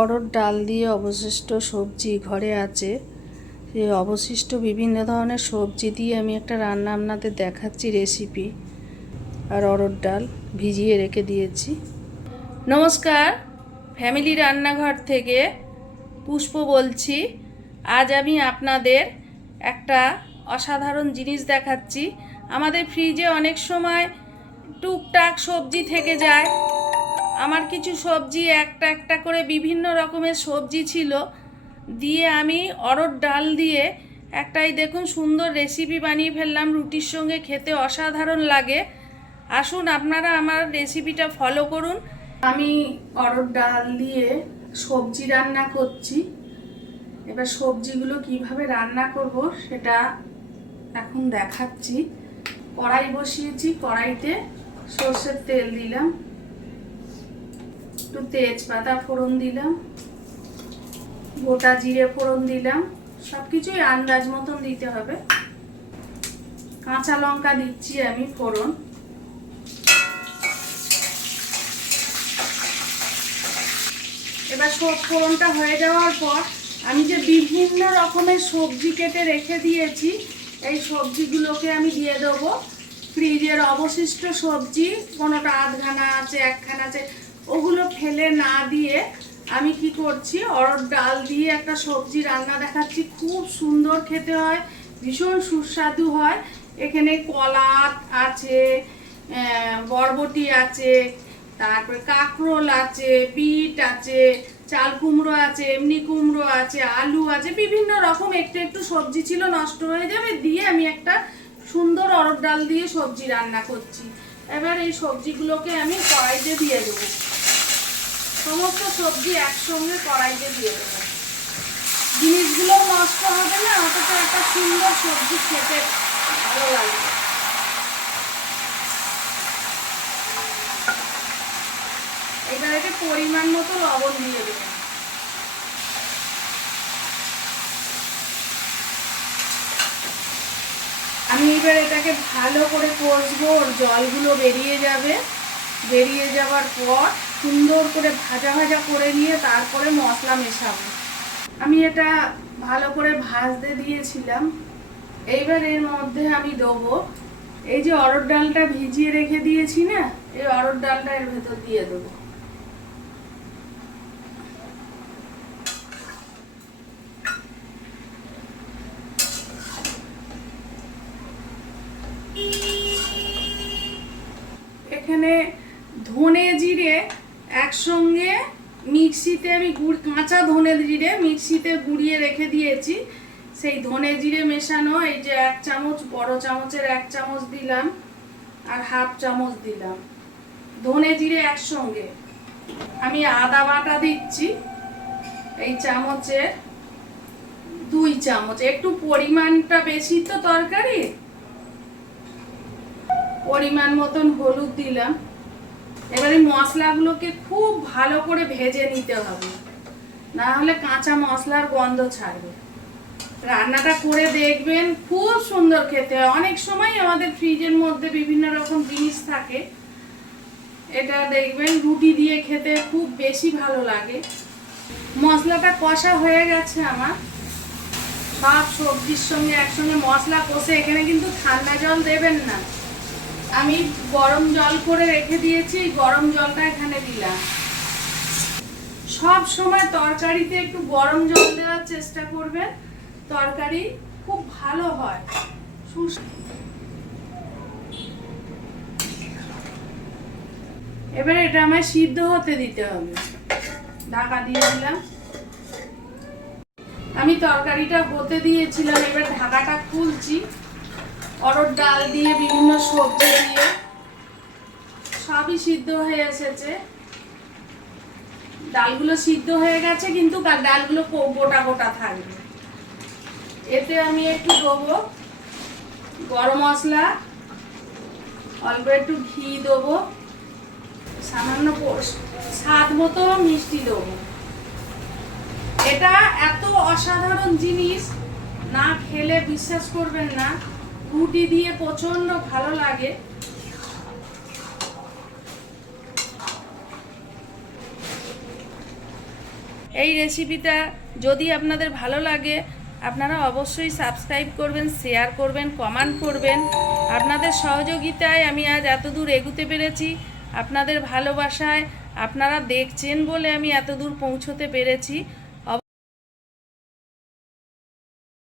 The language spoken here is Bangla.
অরড় ডাল দিয়ে অবশিষ্ট সবজি ঘরে আছে। সেই অবশিষ্ট বিভিন্ন ধরনের সবজি দিয়ে আমি একটা রান্না আপনাদের দেখাচ্ছি রেসিপি আর অরড় ডাল ভিজিয়ে রেখে দিয়েছি। নমস্কার ফ্যামিলি রান্নাঘর থেকে পুষ্প বলছি। আজ আমি আপনাদের একটা অসাধারণ জিনিস দেখাচ্ছি। আমাদের ফ্রিজে অনেক সময় টুকটাক সবজি থেকে যায়। আমার কিছু সবজি একটা একটা করে বিভিন্ন রকমের সবজি ছিল। দিয়ে আমি অরড় ডাল দিয়ে একটাই দেখুন সুন্দর রেসিপি বানিয়ে ফেললাম। রুটির সঙ্গে খেতে অসাধারণ লাগে। আসুন আপনারা আমার রেসিপিটা ফলো করুন। আমি অরড় ডাল দিয়ে সবজি রান্না করছি। এবার সবজিগুলো কীভাবে রান্না করব সেটা এখন দেখাচ্ছি। কড়াই বসিয়েছি, কড়াইতে সর্ষের তেল দিলাম। একটু তেজপাতা ফোড়ন দিলাম, গোটা জিরে ফোড়ন দিলাম সব কিছুই আন্দাজ মতন দিতে হবে। কাঁচা লঙ্কা দিচ্ছি আমি ফোড়ন। এবার সব ফোড়নটা হয়ে যাওয়ার পর আমি যে বিভিন্ন রকমের সবজি কেটে রেখে দিয়েছি, এই সবজিগুলোকে আমি দিয়ে দেবো। ফ্রিজের অবশিষ্ট সবজি কোনোটা আধখানা আছে, একখানা আছে ওগুলো ফেলে না দিয়ে আমি কি করছি? অরড় ডাল দিয়ে একটা সবজি রান্না দেখাচ্ছি। খুব সুন্দর খেতে হয়, ভীষণ সুস্বাদু হয়। এখানে কলা আছে বরবটি আছে, তারপরে কাঁকরোল আছে, বিট আছে, চাল কুমড়ো আছে, এমনি কুমড়ো আছে, আলু আছে, বিভিন্ন রকম একটু একটু সবজি ছিল, নষ্ট হয়ে যাবে দিয়ে আমি একটা সুন্দর অরড় ডাল দিয়ে সবজি রান্না করছি। এবার এই সবজিগুলোকে আমি কড়াইতে দিয়ে দেবো। সমস্ত সবজি একসঙ্গে কড়াইতে দিয়ে দেবো। জিনিসগুলো নষ্ট হবে না, অথচ একটা সুন্দর সবজি খেতে ভালো লাগবে। পরিমাণ মতো লবণ দিয়ে দেবেন আমি এবার এটাকে ভালো করে কষবো, ওর জলগুলো বেরিয়ে যাবে। বেরিয়ে যাওয়ার পর সুন্দর করে ভাজা ভাজা করে নিয়ে তারপরে মশলা মেশাবো। আমি এটা ভালো করে ভাজতে দিয়েছিলাম। এইবার এর মধ্যে আমি দেবো। এই যে অরড় ডালটা ভিজিয়ে রেখে দিয়েছি না, এই অরড় ডালটা এর ভেতর দিয়ে দেবো। এখানে ধনে জিরে একসঙ্গে মিক্সিতে আমি গুড়, কাঁচা ধনে জিরে মিক্সিতে গুঁড়িয়ে রেখে দিয়েছি। সেই ধনে জিরে মেশানো, এই যে এক চামচ, বড় চামচের এক চামচ দিলাম আর হাফ চামচ দিলাম। ধনে জিরে একসঙ্গে। আমি আদা বাটা দিচ্ছি এই চামচের, দুই চামচ। একটু পরিমাণটা বেশি তো তরকারি? পরিমাণ মতন হলুদ দিলাম। এবারে মশলাগুলোকে খুব ভালো করে ভেজে নিতে হবে। না হলে কাঁচা মশলার গন্ধ ছাড়বে। রান্নাটা করে দেখবেন, খুব সুন্দর খেতে হয়। অনেক সময় আমাদের ফ্রিজের মধ্যে বিভিন্ন রকম জিনিস থাকে। এটা দেখবেন, রুটি দিয়ে খেতে খুব বেশি ভালো লাগে। মশলাটা কষা হয়ে গেছে আমার। সব সবজির সঙ্গে একসঙ্গে মশলা কষে এখানে কিন্তু ঠান্ডা জল দেবেন না। আমি গরম জল করে রেখে দিয়েছি, গরম জলটা এখানে দিলাম। সব সময় তরকারিতে একটু গরম জল দেওয়ার চেষ্টা করবেন, তরকারি খুব ভালো হয়। এবারে এটা আমায় সিদ্ধ হতে দিতে হবে। ঢাকা দিয়ে দিলাম। আমি তরকারিটা হতে দিয়েছিলাম, এবার ঢাকাটা খুলছি। অরড় ডাল দিয়ে বিভিন্ন সবজি দিয়ে সবই সিদ্ধ হয়ে এসেছে। ডালগুলো সিদ্ধ হয়ে গেছে, কিন্তু ডালগুলো গোটা গোটা থাকবে। এতে আমি একটু দেবো গরম মশলা, অল্প একটু ঘি দেবো, সামান্য স্বাদ মতো মিষ্টি দেবো। এটা এত অসাধারণ জিনিস, না খেলে বিশ্বাস করবেন না। রুটি দিয়ে প্রচণ্ড ভালো লাগে। এই রেসিপিটা যদি আপনাদের ভালো লাগে, আপনারা অবশ্যই সাবস্ক্রাইব করবেন শেয়ার করবেন কমেন্ট করবেন। আপনাদের সহযোগিতায় আমি আজ এত দূর এগুতে পেরেছি। আপনাদের ভালোবাসায় আপনারা দেখছেন বলে আমি এত দূর পৌঁছতে পেরেছি।